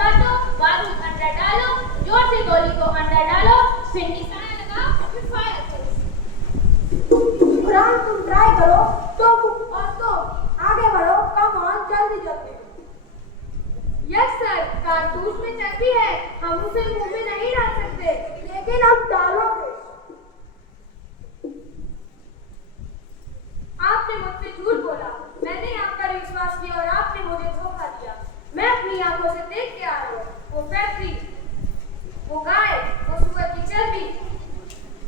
काटो, बारूद अंदर डालो, जोर से गोली को अंदर डालो, फिर निशाना लगाओ, फिर फायर करो। इमरान तुम ट्राई करो, तो आगे बढ़ो, कम ऑन जल्दी जल्दी। यस सर, कारतूस में चर्बी है, हम उसे मुंह में नहीं डाल सकते। लेकिन हम डालोगे। आपने मुझसे झूठ बोला, मैंने आप पर विश्वास किया और आपने मुझे धोखा दिया। मैं अपनी आंखों से देख के आ रहा हूँ, वो फैक्ट्री, वो गाय, वो सुअर की चर्बी।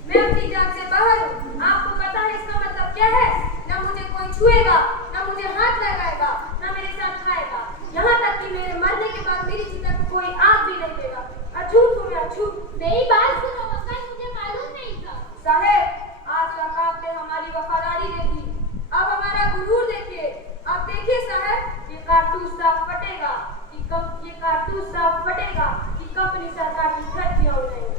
मैं अपनी जान से बाहर हूँ। आपको पता है इसका मतलब क्या है? न मुझे कोई छुएगा, न मुझे हाथ लगाएगा, न मेरे साथ खाएगा, यहाँ तक कि मेरे मरने के बाद मेरी चिता को कोई आग भी नहीं देगा। अछूत हूँ मैं, अछूत। मेरी बात सुनो, मक्का, मुझे मालूम नहीं था। साहेब, आज तक आपने हमारी वफादारी देखी, अब हमारा गुरूर देखिए। अब देखिए साहब, ये कारतूस साफ फटेगा कि कंपनी सरकार की धज्जियां उड़ेंगी।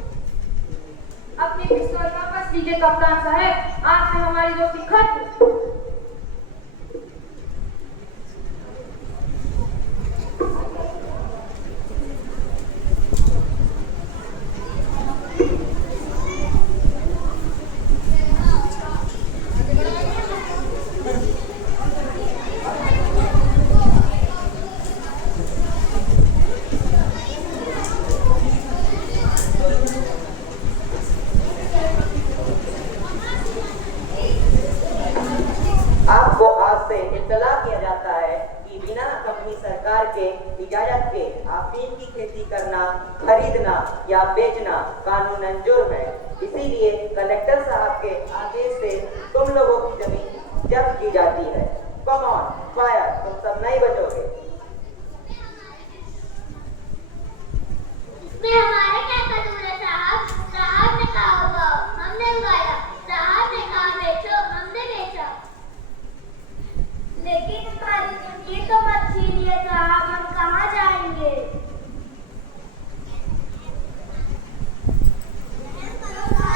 अपनी पिस्तौल वापस लीजिए कप्तान साहब, आज से हमारी दोस्ती खत्म। आपको आज से इत्तला किया जाता है कि बिना कंपनी सरकार के इजाजत के अफीम की खेती करना, खरीदना या बेचना कानूनन जुर्म है। इसीलिए कलेक्टर साहब के आदेश से तुम लोगों की जमीन जब्त की जाती है। कम ऑन फायर, तुम सब नहीं बचोगे। इसमें हमारे क्या कसूर है साहब? साहब ने कहा उगाओ, हमने उगाया। साहब ने कहा बेचो, हमने बेचा। लेकिन हमारी जिंदगी तो मत छीनिए साहब, हम कहाँ जाएंगे?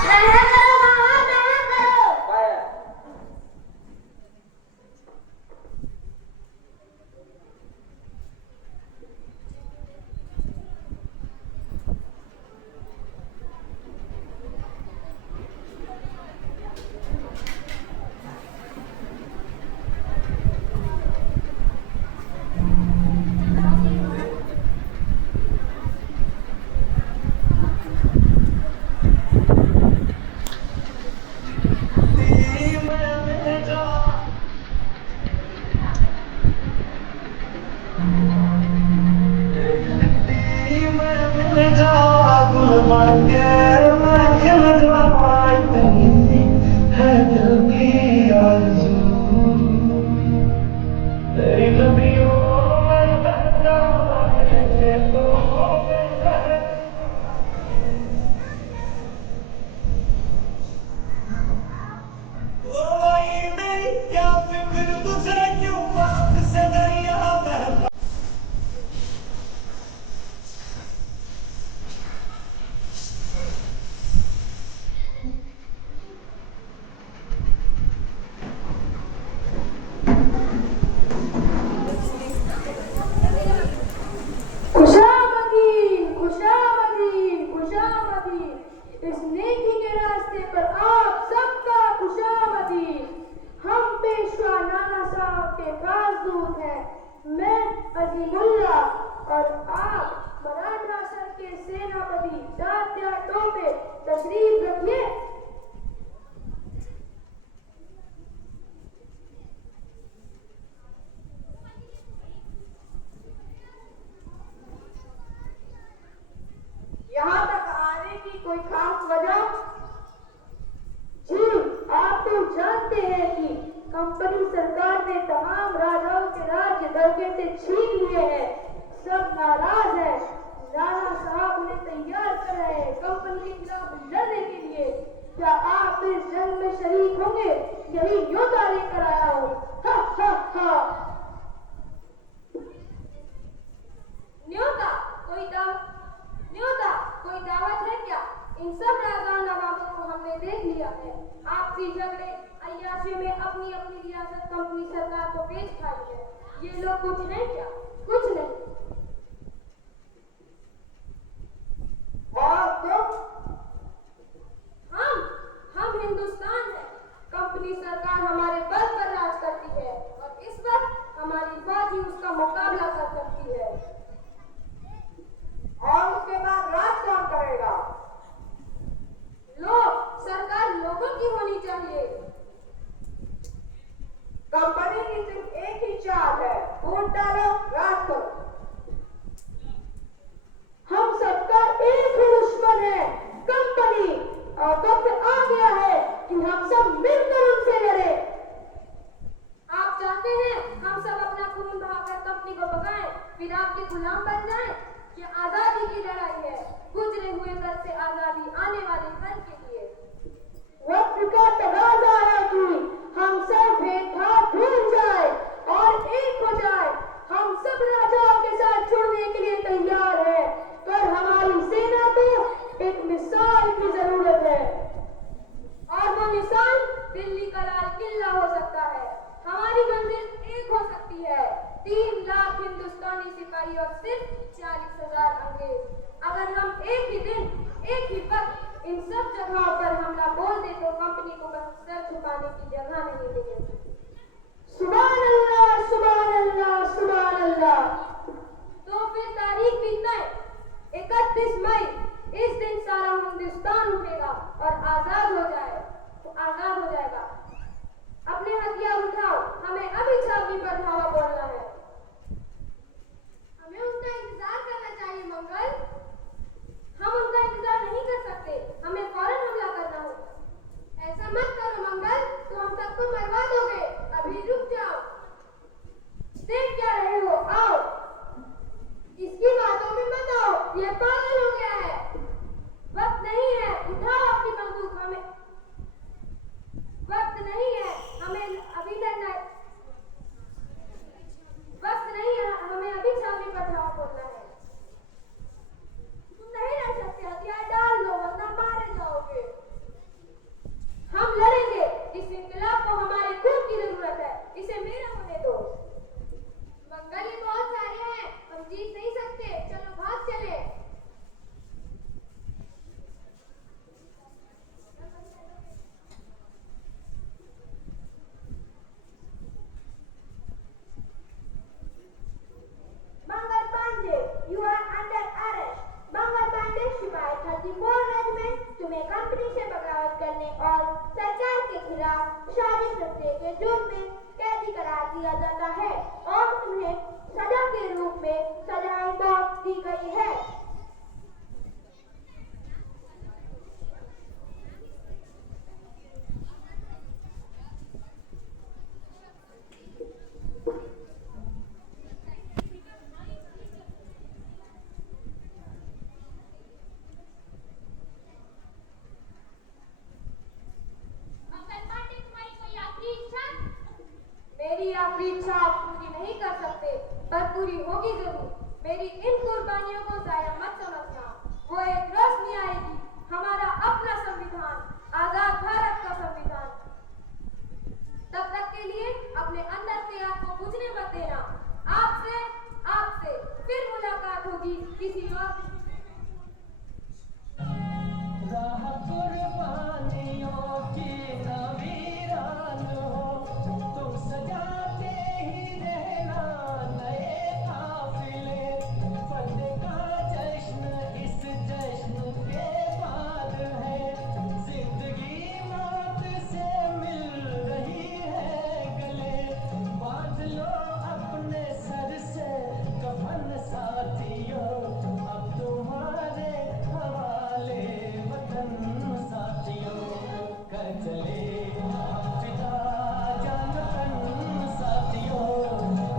रहम करो साहब, रहम करो। फायर। खुशामदीन, खुशामदीन, खुशामदीन। इस नेकी के रास्ते पर आप सबका खुशामदीन। हम पेशवा नाना साहब के खासदूत हैं। मैं अजीमुल्ला और आप मराठा सर के सेनापति तात्या टोपे, तशरीफ रखिए। यहाँ तक आने की कोई खास वजह? जी, आप तो जानते हैं कि कंपनी सरकार ने तमाम राजाओं के राज्य दरके से छीन लिए हैं। सब नाराज हैं। नाना साहब उन्हें तैयार कर रहे हैं कंपनी के खिलाफ लड़ने के लिए। क्या आप इस जंग में शरीक होंगे? यही न्योता लेकर आया हूँ। हा हा हा। न्योता? कोई दावत है क्या? इन सब राजा नवाबों को हमने देख लिया है। आपसी झगड़े, अय्याशी में अपनी अपनी रियासत कंपनी सरकार को बेच खाई है। ये लोग कुछ नहीं क्या? कुछ नहीं। जाओगे। अगर हम एक ही दिन, एक ही वक्त इन सब जगहों पर हमला बोल दे तो कंपनी को बस सर छुपाने की जगह नहीं मिलेगी। सुभान अल्लाह, सुभान अल्लाह, सुभान अल्लाह। तो फिर तारीख भी तय, 31 मई। इस दिन सारा हिंदुस्तान उठेगा और आजाद हो जाएगा। अपने हथियार उठाओ, हमें अभी छावनी पर धावा बोलना है। हमें उनका इंतजार करना चाहिए मंगल। हम उनका इंतजार नहीं कर सकते, हमें फौरन हमला करना होगा। ऐसा मत करो मंगल, तो हम सबको मरवा दोगे। अभी रुक जाओ। देख क्या रहे हो, आओ। इसकी बातों में मत आओ, ये पागल हो गया है। वक्त नहीं है, उठाओ अपनी बंदूक। वक्त नहीं है, हमें अभी लड़ना है। वक्त नहीं है, हमें अभी छावनी पर धावा बोलना है। तुम नहीं लड़ सकते, हथियार डाल लो वरना मारे जाओगे। हम लड़ेंगे, इस इंकलाब को हमारे खून की जरूरत है, इसे मेरा होने दो। मंगल ही बहुत सारे हैं, हम जीत नहीं सकते, चलो भाग चले। Mangal Pandey, you are under arrest. Mangal Pandey सिपाही 34 रेजिमेंट तुम्हें कंपनी से बगावत करने और सरकार के खिलाफ साजिश रचने के जुर्म में कैदी करार दिया जाता है और तुम्हें सजा के रूप में सजाए मौत दी गई है। मंगल पांडे, तुम्हारी कोई आखिरी इच्छा? मेरी आखिरी इच्छा आप पूरी नहीं कर सकते, पर पूरी होगी जरूर। मेरी इन कुर्बानियों को जाया मत समझना। वो एक रोशनी आएगी, हमारा अपना संविधान, आजाद भारत का संविधान। तब तक के लिए अपने अंदर के आग को बुझने मत देना। आपसे फिर मुलाकात होगी किसी और राह कुर्बानियों की नवीरान हो, तुम सजाते ही रहना नए काफिले। फतेह का जश्न इस जश्न के बाद है, जिंदगी मौत से मिल रही है गले। बांध लो अपने सर से कफन साथियों, अब तुम्हारे हवाले वतन साथियों। कर चले फिदा जान तन साथियों,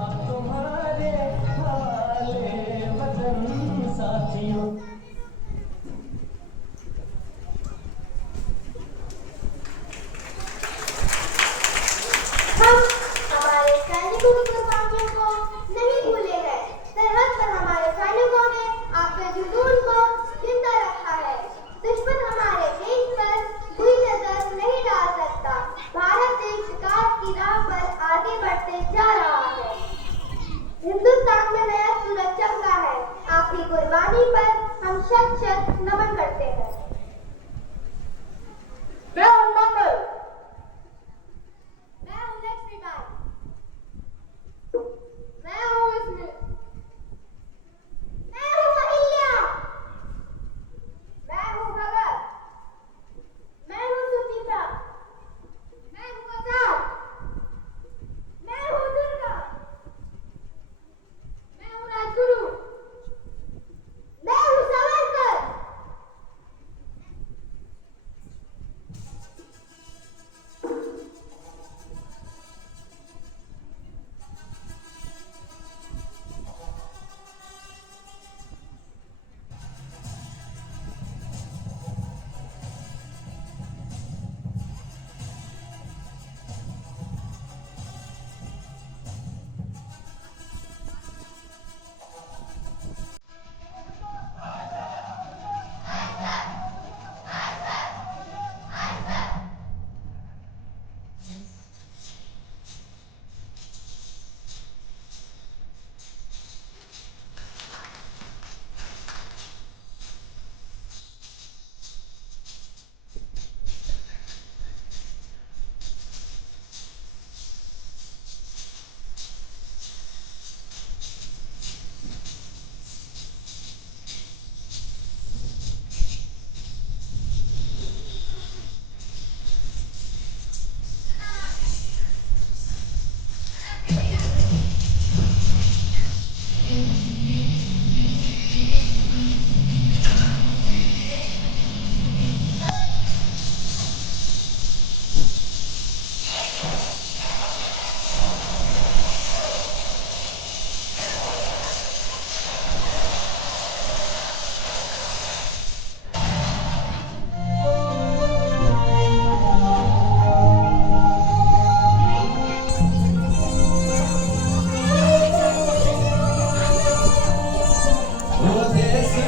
अब तुम्हारे हवाले वतन साथियों। हम हमारे सैनिकों की कुर्बानियों को नहीं भूले हैं। सरहद पर हमारे सैनिकों ने आपके जुनून को जिंदा रखा है। दुश्मन हमारे देश पर कोई नजर नहीं डाल सकता। भारत देश विकास की राह पर आगे बढ़ते जा रहा है। हिंदुस्तान में नया सूरज चमका है। आपकी कुर्बानी पर हम शत शत नमन करते हैं। मैं हूं मंगल। मैं हूँ लक्ष्मीबाई। मैं हूं इसमें। मैं हूँ अहिल्या। मैं हूं भगत। मैं हूँ सुचित्रा। मैं हूं आजाद। मैं हूँ दुर्गा। मैं हूं राजगुरु। मैं हूँ सावरकर।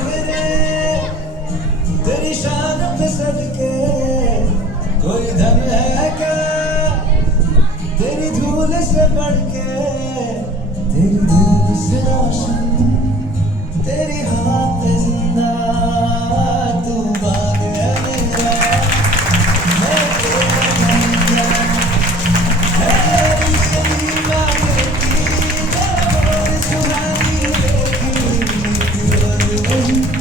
मेरे तेरी शान पे सदके कोई धन है क्या तेरी धूल से बढ़ के तेरी धूल से रोशन तेरी हवा पे जिंदा तू बाग है मेरा मैं तेरा बंदा तेरी सही बातें की और सुहानी देखी